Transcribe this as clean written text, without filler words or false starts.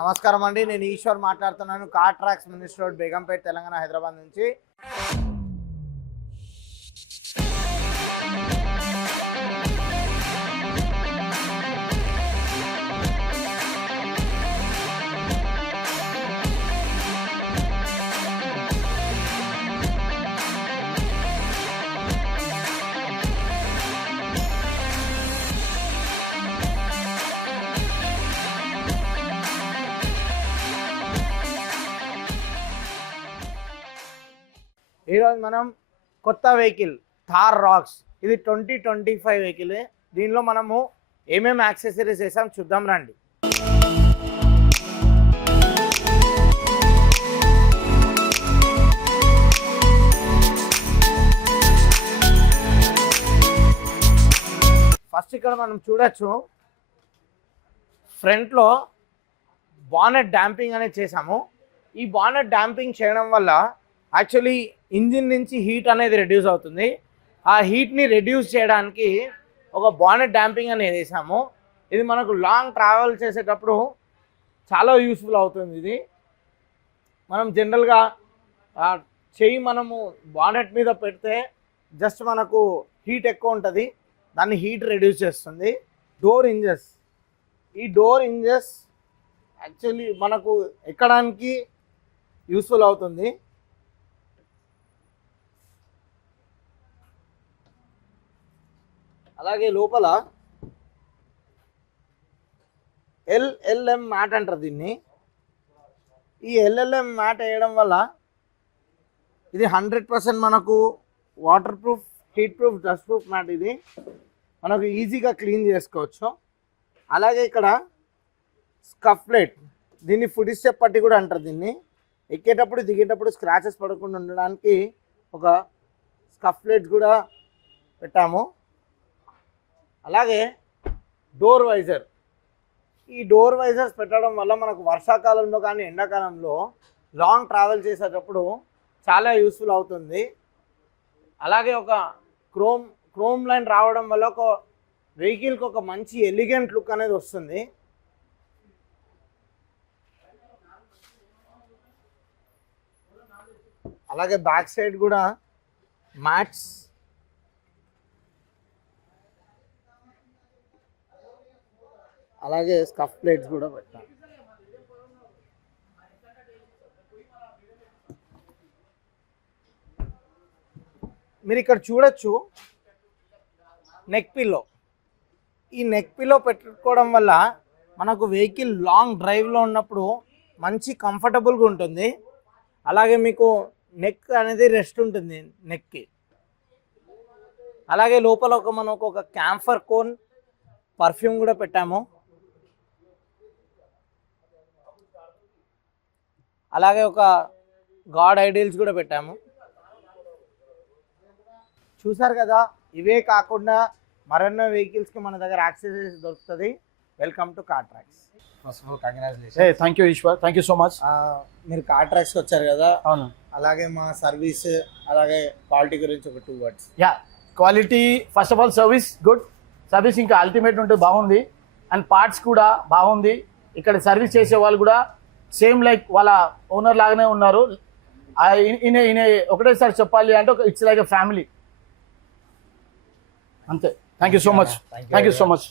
నమస్కారం అండి, నేను ఈశ్వర్ మాట్లాడుతున్నాను. Car tracks minister road, Begumpet, Telangana, Hyderabad నుంచి. ఈరోజు మనం కొత్త వెహికల్ థార్ రాక్స్, ఇది 2025 వెహికల్. దీనిలో మనము ఏమేమి యాక్సెసరీస్ వేసాం చూద్దాం రండి. ఫస్ట్ ఇక్కడ మనం చూడొచ్చు, ఫ్రంట్లో బానెట్ డాంపింగ్ అనేది చేసాము. ఈ బానెట్ డాంపింగ్ చేయడం వల్ల యాక్చువల్లీ ఇంజిన్ నుంచి హీట్ అనేది రెడ్యూస్ అవుతుంది. ఆ హీట్ని రెడ్యూస్ చేయడానికి ఒక బానెట్ డాంపింగ్ అనేది వేసాము. ఇది మనకు లాంగ్ ట్రావెల్ చేసేటప్పుడు చాలా యూస్ఫుల్ అవుతుంది. ఇది మనం జనరల్గా చెయ్యి మనము బానెట్ మీద పెడితే జస్ట్ మనకు హీట్ ఎక్కువ ఉంటుంది, దాన్ని హీట్ రెడ్యూస్ చేస్తుంది. డోర్ ఇంజెస్, ఈ డోర్ ఇంజెస్ యాక్చువల్లీ మనకు ఎక్కడానికి యూస్ఫుల్ అవుతుంది. అలాగే లోపల ఎల్ఎల్ఎం మ్యాట్ అంటారు దీన్ని. ఈ ఎల్ఎల్ఎం మ్యాట్ వేయడం వల్ల ఇది 100% మనకు water proof, heat proof, dust proof mat. ఇది మనకు ఈజీగా క్లీన్ చేసుకోవచ్చు. అలాగే ఇక్కడ స్కఫ్ ప్లేట్, దీన్ని ఫుడ్ స్టెప్ పట్టి కూడా అంటారు. దీన్ని ఎక్కేటప్పుడు దిగేటప్పుడు స్క్రాచెస్ పడకుండా ఉండడానికి ఒక స్కఫ్ ప్లేట్ కూడా పెట్టాము. అలాగే డోర్ వైజర్, ఈ డోర్ వైజర్స్ పెట్టడం వల్ల మనకు వర్షాకాలంలో కానీ ఎండాకాలంలో లాంగ్ ట్రావెల్ చేసేటప్పుడు చాలా యూస్ఫుల్ అవుతుంది. అలాగే ఒక క్రోమ్ లైన్ రావడం వల్ల ఒక వెహికల్కి ఒక మంచి ఎలిగెంట్ లుక్ అనేది వస్తుంది. అలాగే బ్యాక్ సైడ్ కూడా మ్యాట్స్, అలాగే స్కఫ్ ప్లేట్స్ కూడా పెట్టాం. మీరు ఇక్కడ చూడొచ్చు నెక్ పిల్లో. ఈ నెక్ పిల్లో పెట్టుకోవడం వల్ల మనకు వెహికల్ లాంగ్ డ్రైవ్లో ఉన్నప్పుడు మంచి కంఫర్టబుల్గా ఉంటుంది. అలాగే మీకు నెక్ అనేది రెస్ట్ ఉంటుంది నెక్కి. అలాగే లోపల మనకు ఒక క్యాంఫర్ కోన్ పర్ఫ్యూమ్ కూడా పెట్టాము. అలాగే ఒక గాడ్ ఐడియల్స్ కూడా పెట్టాము. చూసారు కదా, ఇవే కాకుండా మరెన్నో వెహికల్స్కి మన దగ్గర యాక్సెసరీస్ దొరుకుతుంది. Welcome to Car Tracks. First of all congratulations. Thank you Eshwar, thank you so much. మీరు కార్ ట్రాక్స్కి వచ్చారు కదా, అవును. అలాగే మా సర్వీస్ అలాగే క్వాలిటీ గురించి ఒక 2 words. Yeah, quality first of all service good. Service ఇంకా అల్టిమేట్ ఉంటే బాగుంది. అండ్ పార్ట్స్ కూడా బాగుంది. ఇక్కడ సర్వీస్ చేసే వాళ్ళు కూడా సేమ్ లైక్ వాళ్ళ ఓనర్ లాగానే ఉన్నారు. ఈయన ఒకటేసారి చెప్పాలి అంటే ఇట్స్ లైక్ ఎ ఫ్యామిలీ అంతే. Thank you so much, thank you so much.